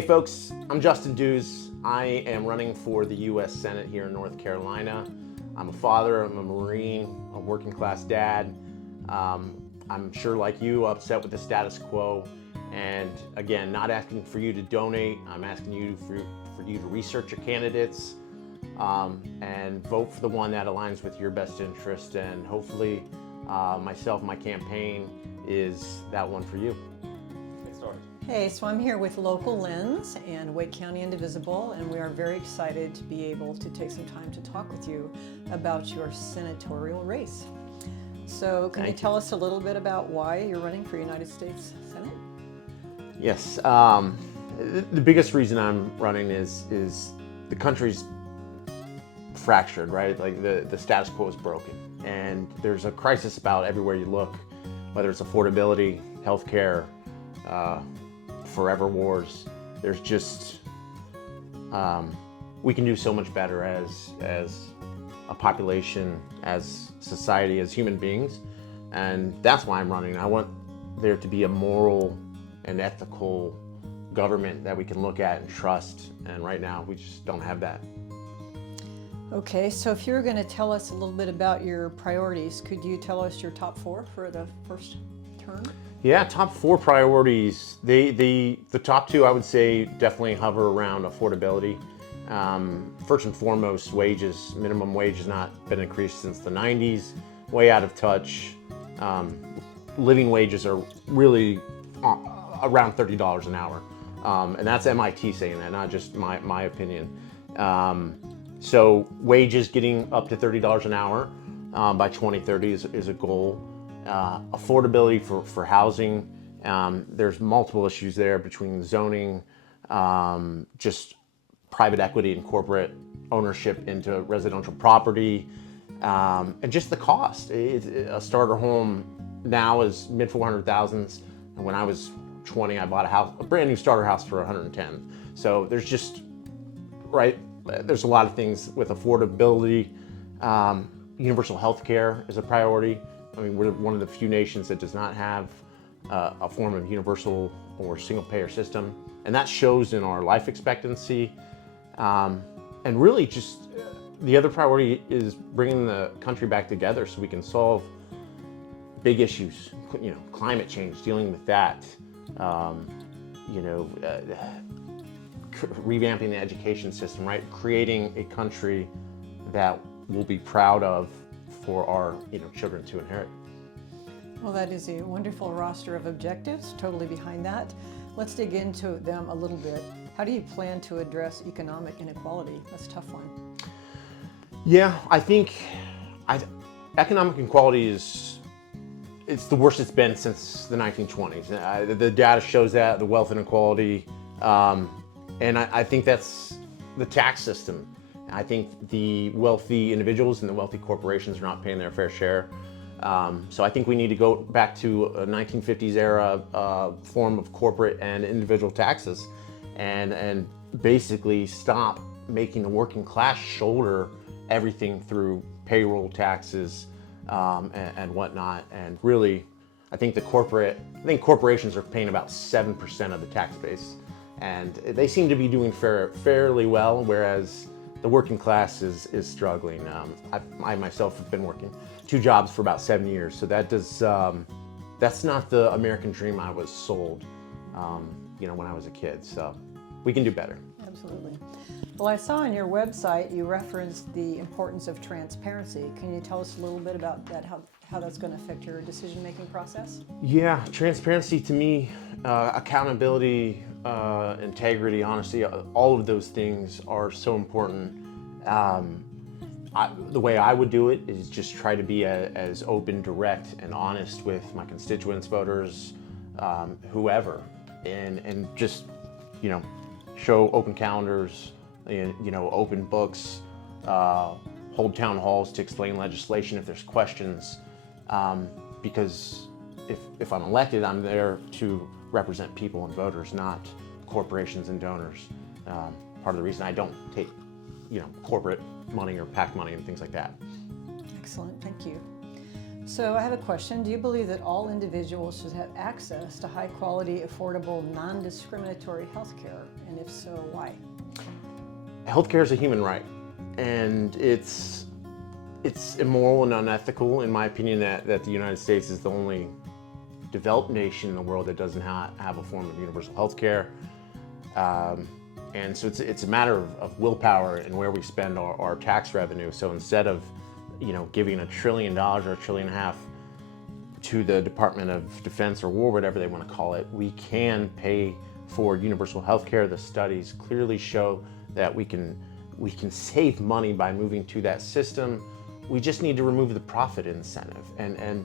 Hey folks, I'm Justin Dews. I am running for the U.S. Senate here in North Carolina. I'm a father, I'm a Marine, a working class dad. I'm sure like you, upset with the status quo. And again, not asking for you to donate, I'm asking you for you to research your candidates and vote for the one that aligns with your best interest. And hopefully my campaign is that one for you. Get started. Hey, so I'm here with Local Lens and Wake County Indivisible, and we are very excited to be able to take some time to talk with you about your senatorial race. So can you tell us a little bit about why you're running for United States Senate? Yes, the biggest reason I'm running is the country's fractured, right? Like the status quo is broken, and there's a crisis about everywhere you look, whether it's affordability, healthcare, forever wars. There's just we can do so much better as a population, as society, as human beings, and that's why I'm running. I want there to be a moral and ethical government that we can look at and trust, and right now we just don't have that. Okay, so if you're going to tell us a little bit about your priorities, could you tell us your top four for the first term? Yeah, top four priorities. The top two, I would say, definitely hover around affordability. First and foremost, wages. Minimum wage has not been increased since the 90s, way out of touch. Living wages are really around $30 an hour. And that's MIT saying that, not just my opinion. So wages getting up to $30 an hour by 2030 is a goal. Affordability for housing. There's multiple issues there between zoning, just private equity and corporate ownership into residential property, and just the cost. A starter home now is mid 400,000s, and when I was 20, I bought a brand new starter house for 110. So there's just, right, there's a lot of things with affordability. Universal health care is a priority. I mean, we're one of the few nations that does not have a form of universal or single payer system. And that shows in our life expectancy. And really just the other priority is bringing the country back together so we can solve big issues, climate change, dealing with that, revamping the education system, right? Creating a country that we'll be proud of for our children to inherit. Well, that is a wonderful roster of objectives, totally behind that. Let's dig into them a little bit. How do you plan to address economic inequality? That's a tough one. Yeah, I think economic inequality it's the worst it's been since the 1920s. The data shows that, the wealth inequality, and I think that's the tax system. I think the wealthy individuals and the wealthy corporations are not paying their fair share. So I think we need to go back to a 1950s era form of corporate and individual taxes and basically stop making the working class shoulder everything through payroll taxes and whatnot. And really, I think corporations are paying about 7% of the tax base. And they seem to be doing fairly well, whereas the working class is struggling. I myself have been working 2 jobs for about 7 years, so that's not the American dream I was sold, when I was a kid. So we can do better. Absolutely. Well, I saw on your website you referenced the importance of transparency. Can you tell us a little bit about that? How that's going to affect your decision-making process? Yeah, transparency to me, accountability, integrity, honesty, all of those things are so important. The way I would do it is just try to be as open, direct, and honest with my constituents, voters, whoever, and just, show open calendars, open books, hold town halls to explain legislation if there's questions, because if I'm elected, I'm there to represent people and voters, not corporations and donors. Part of the reason I don't take, corporate money or PAC money and things like that. Excellent, thank you. So I have a question. Do you believe that all individuals should have access to high quality, affordable, non-discriminatory health care? and if so, why? Healthcare is a human right, and it's immoral and unethical, in my opinion, that the United States is the only developed nation in the world that doesn't have a form of universal healthcare. And so it's a matter of willpower and where we spend our tax revenue. So instead of, giving $1 trillion or $1.5 trillion to the Department of Defense or War, whatever they want to call it, we can pay for universal health care. The studies clearly show that we can save money by moving to that system. We just need to remove the profit incentive. And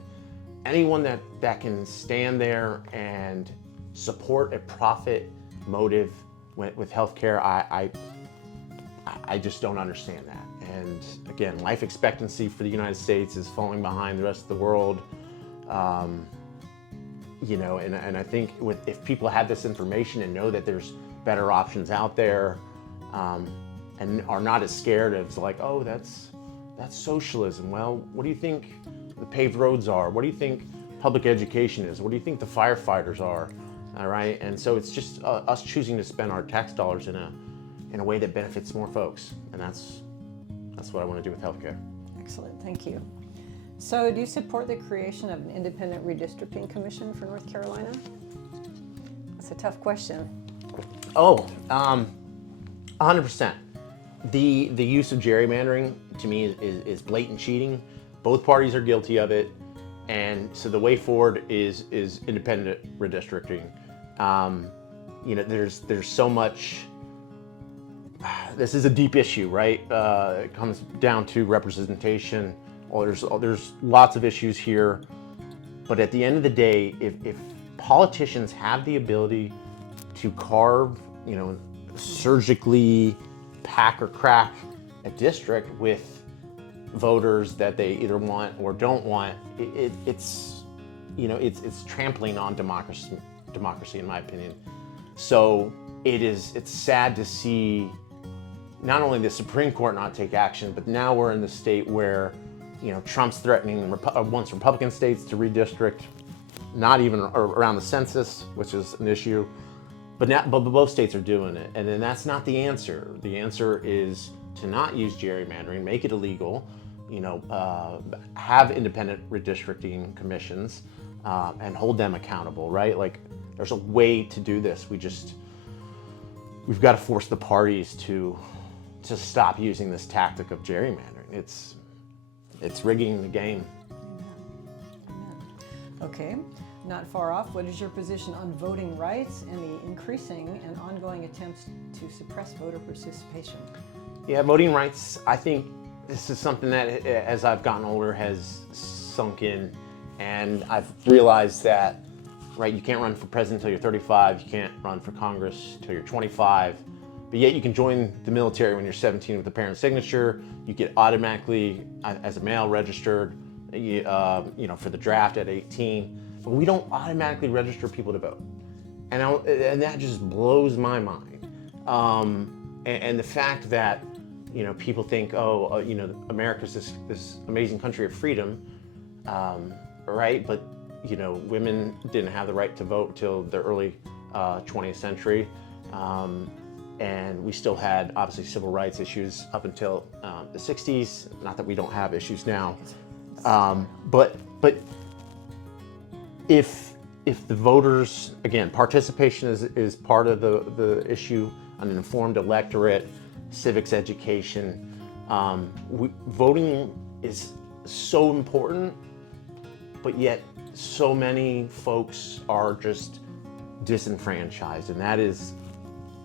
anyone that can stand there and support a profit motive with healthcare, I just don't understand that. And again, life expectancy for the United States is falling behind the rest of the world. And I think if people have this information and know that there's better options out there, and are not as scared of like, oh, that's socialism. Well, what do you think the paved roads are? What do you think public education is? What do you think the firefighters are? All right, and so it's just us choosing to spend our tax dollars in a way that benefits more folks, and that's what I want to do with healthcare. Excellent, thank you. So, do you support the creation of an independent redistricting commission for North Carolina? That's a tough question. Oh, 100%. The use of gerrymandering to me is blatant cheating. Both parties are guilty of it, and so the way forward is independent redistricting. There's so much. This is a deep issue, right? It comes down to representation. There's lots of issues here, but at the end of the day, if politicians have the ability to carve, surgically pack or crack a district with voters that they either want or don't want, it's trampling on democracy, in my opinion. So it's sad to see not only the Supreme Court not take action, but now we're in the state where Trump's threatening once Republican states to redistrict, not even around the census, which is an issue, but both states are doing it. And then that's not the answer. The answer is to not use gerrymandering, make it illegal, have independent redistricting commissions, and hold them accountable, right? Like, there's a way to do this. We've got to force the parties to stop using this tactic of gerrymandering. It's rigging the game. Amen. Okay, not far off, what is your position on voting rights and the increasing and ongoing attempts to suppress voter participation? Yeah, voting rights, I think this is something that, as I've gotten older, has sunk in, and I've realized that, right, you can't run for president until you're 35, you can't run for Congress until you're 25, but yet you can join the military when you're 17 with a parent's signature. You get automatically, as a male, registered, for the draft at 18, but we don't automatically register people to vote, and that just blows my mind. And the fact that people think, America's this amazing country of freedom, right? But women didn't have the right to vote until the early 20th century. And we still had, obviously, civil rights issues up until the 60s. Not that we don't have issues now. But if the voters, again, participation is part of the issue, an informed electorate, civics education. Voting is so important, but yet so many folks are just disenfranchised, and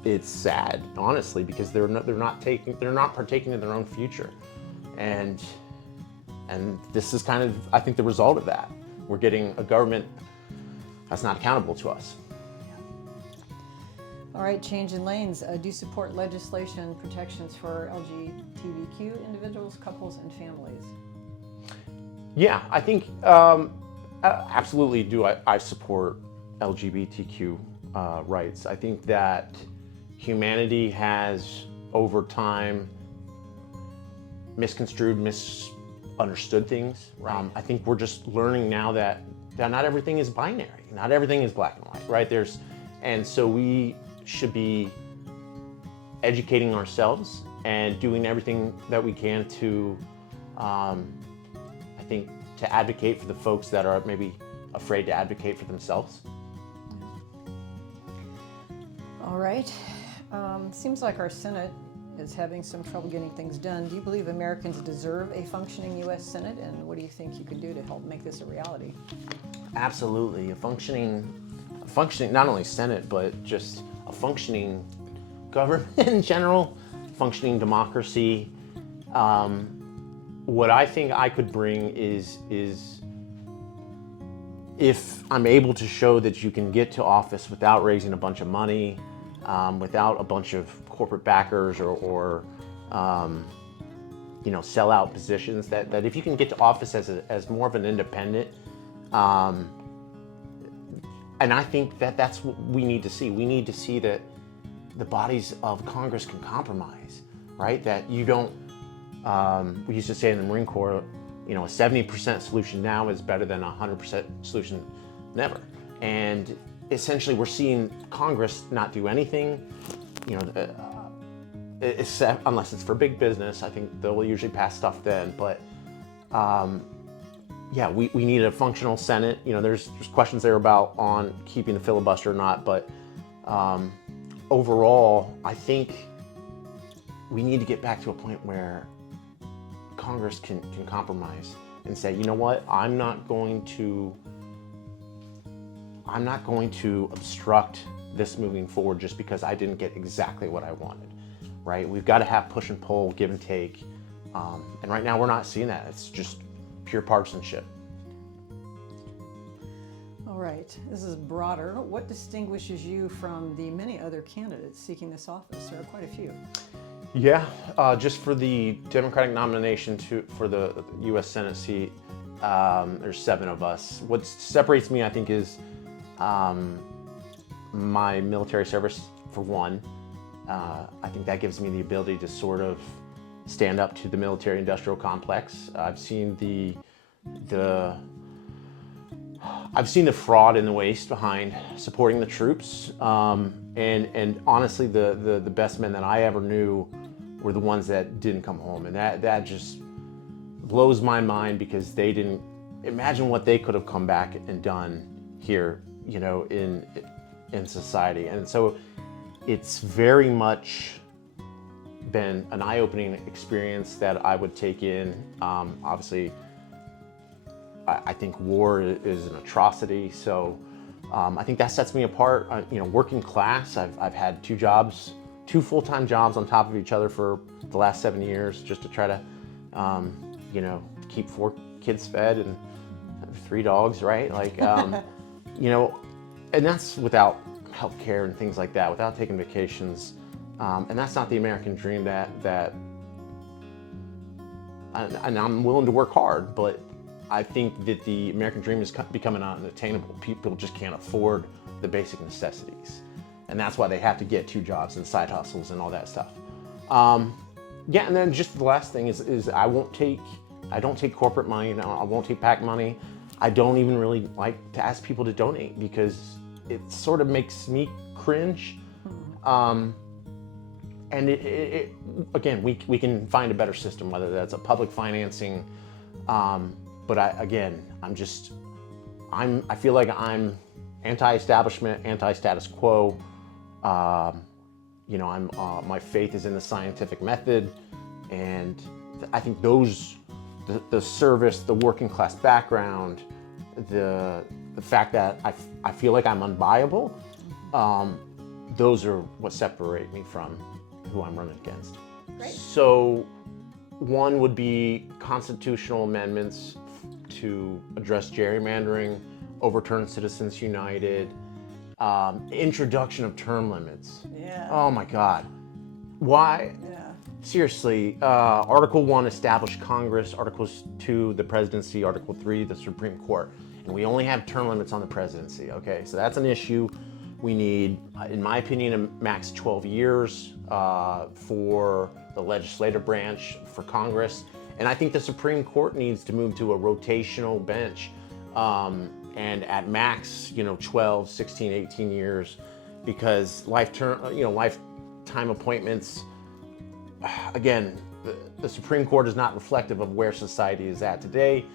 it's sad, honestly, because they're not partaking in their own future, and this is kind of, I think, the result of that. We're getting a government that's not accountable to us. All right, change in lanes. Do you support legislation protections for LGBTQ individuals, couples, and families? Yeah, I think absolutely do. I support LGBTQ rights. I think that humanity has, over time, misconstrued, misunderstood things. Right. I think we're just learning now that not everything is binary. Not everything is black and white, right? And so we should be educating ourselves and doing everything that we can to, I think, to advocate for the folks that are maybe afraid to advocate for themselves. All right. Seems like our Senate is having some trouble getting things done. Do you believe Americans deserve a functioning U.S. Senate, and what do you think you could do to help make this a reality? Absolutely, a functioning, not only Senate, but just a functioning government in general, functioning democracy. What I think I could bring is if I'm able to show that you can get to office without raising a bunch of money, without a bunch of corporate backers or sellout positions, that if you can get to office as more of an independent, and I think that's what we need to see. We need to see that the bodies of Congress can compromise, right? That you don't, we used to say in the Marine Corps, a 70% solution now is better than a 100% solution never. And essentially we're seeing Congress not do anything, except unless it's for big business. I think they'll usually pass stuff then, but we need a functional Senate. There's questions there about on keeping the filibuster or not, but overall, I think we need to get back to a point where Congress can compromise and say, you know what, I'm not going to obstruct this moving forward just because I didn't get exactly what I wanted, right? We've got to have push and pull, give and take. And right now we're not seeing that. It's just pure partisanship. All right, this is broader. What distinguishes you from the many other candidates seeking this office? There are quite a few. Yeah, just for the Democratic nomination for the U.S. Senate seat, there's 7 of us. What separates me, I think, is my military service, for one. I think that gives me the ability to sort of stand up to the military-industrial complex. I've seen the fraud and the waste behind supporting the troops, and honestly, the best men that I ever knew were the ones that didn't come home, and that just blows my mind, because they didn't imagine what they could have come back and done here, in society. And so it's very much been an eye-opening experience that I would take in. Obviously, I think war is an atrocity, so I think that sets me apart. Working class, I've had 2 jobs, 2 full-time jobs on top of each other for the last 7 years, just to try to, keep 4 kids fed and 3 dogs, right? And that's without health care and things like that, without taking vacations. And that's not the American dream and I'm willing to work hard, but I think that the American dream is becoming unattainable. People just can't afford the basic necessities. And that's why they have to get 2 jobs and side hustles and all that stuff. And then just the last thing is I don't take corporate money. I won't take PAC money. I don't even really like to ask people to donate, because it sort of makes me cringe. And again, we can find a better system, whether that's a public financing. But I feel like I'm anti-establishment, anti-status quo. My faith is in the scientific method, and I think the service, the working class background, the fact that I feel like I'm unbuyable, those are what separate me from who I'm running against. Great. So one would be constitutional amendments to address gerrymandering, overturn Citizens United, introduction of term limits. Yeah. Oh my God. Why? Yeah. Seriously, Article 1, establish Congress. Article 2, the presidency. Article 3, the Supreme Court. And we only have term limits on the presidency, okay? So that's an issue. We need, in my opinion, a max 12 years for the legislative branch, for Congress. And I think the Supreme Court needs to move to a rotational bench, and at max, 12, 16, 18 years, because life time appointments. Again, the Supreme Court is not reflective of where society is at today.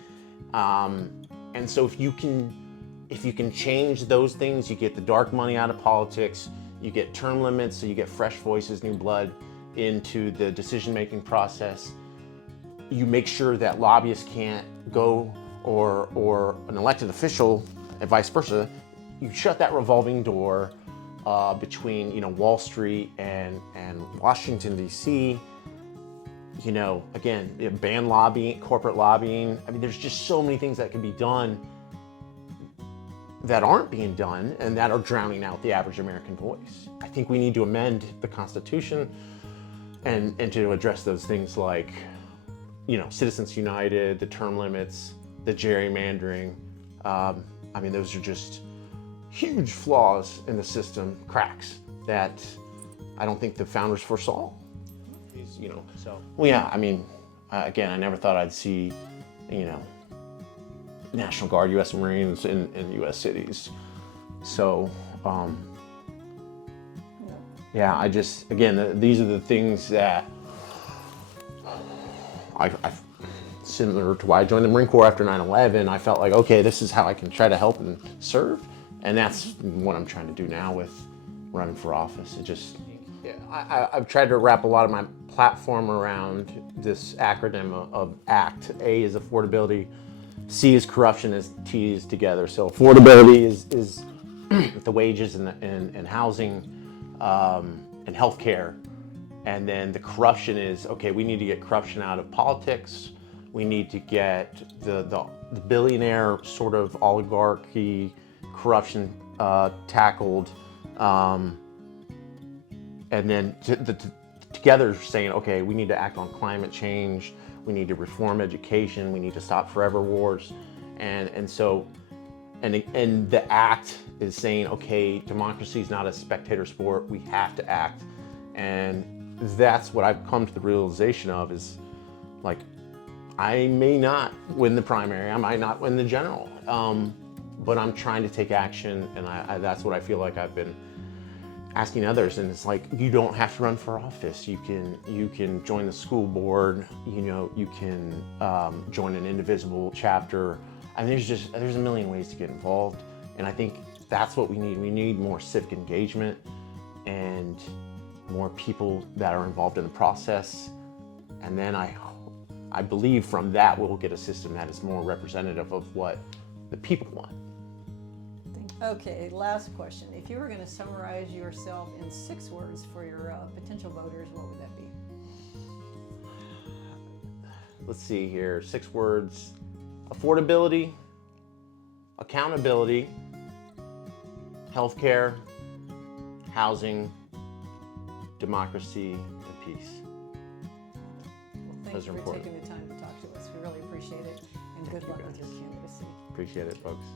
And so if you can change those things, you get the dark money out of politics, you get term limits, so you get fresh voices, new blood into the decision-making process. You make sure that lobbyists can't go, or an elected official, and vice versa. You shut that revolving door between Wall Street and Washington D.C. Again, ban lobbying, corporate lobbying. I mean, there's just so many things that can be done that aren't being done and that are drowning out the average American voice. I think we need to amend the Constitution and to address those things like, Citizens United, the term limits, the gerrymandering. I mean, those are just huge flaws in the system, cracks that I don't think the founders foresaw. Well, yeah, I mean, again, I never thought I'd see, National Guard, U.S. Marines in U.S. cities. So, yeah, I just, again, these are the things that I similar to why I joined the Marine Corps after 9/11, I felt like, okay, this is how I can try to help and serve. And that's what I'm trying to do now with running for office. I've tried to wrap a lot of my platform around this acronym of ACT. A is affordability, C is corruption, is T is together. So affordability is the wages and housing and healthcare. And then the corruption is, okay, we need to get corruption out of politics. We need to get the billionaire sort of oligarchy corruption tackled. And then together saying, okay, we need to act on climate change, we need to reform education, we need to stop forever wars. And so the ACT is saying, okay, democracy is not a spectator sport, we have to act. And that's what I've come to the realization of is, like, I may not win the primary, I might not win the general, but I'm trying to take action, and that's what I feel like I've been asking others. And it's like, you don't have to run for office. You can join the school board. You can join an indivisible chapter. I mean, there's a million ways to get involved, and I think that's what we need. We need more civic engagement and more people that are involved in the process. And then I believe from that we'll get a system that is more representative of what the people want. Okay, last question. If you were going to summarize yourself in 6 words for your potential voters, what would that be? Let's see here, 6 words: affordability, accountability, healthcare, housing, democracy, and peace. Well, thanks for taking the time to talk to us. We really appreciate it, and good luck with your candidacy. Appreciate it, folks.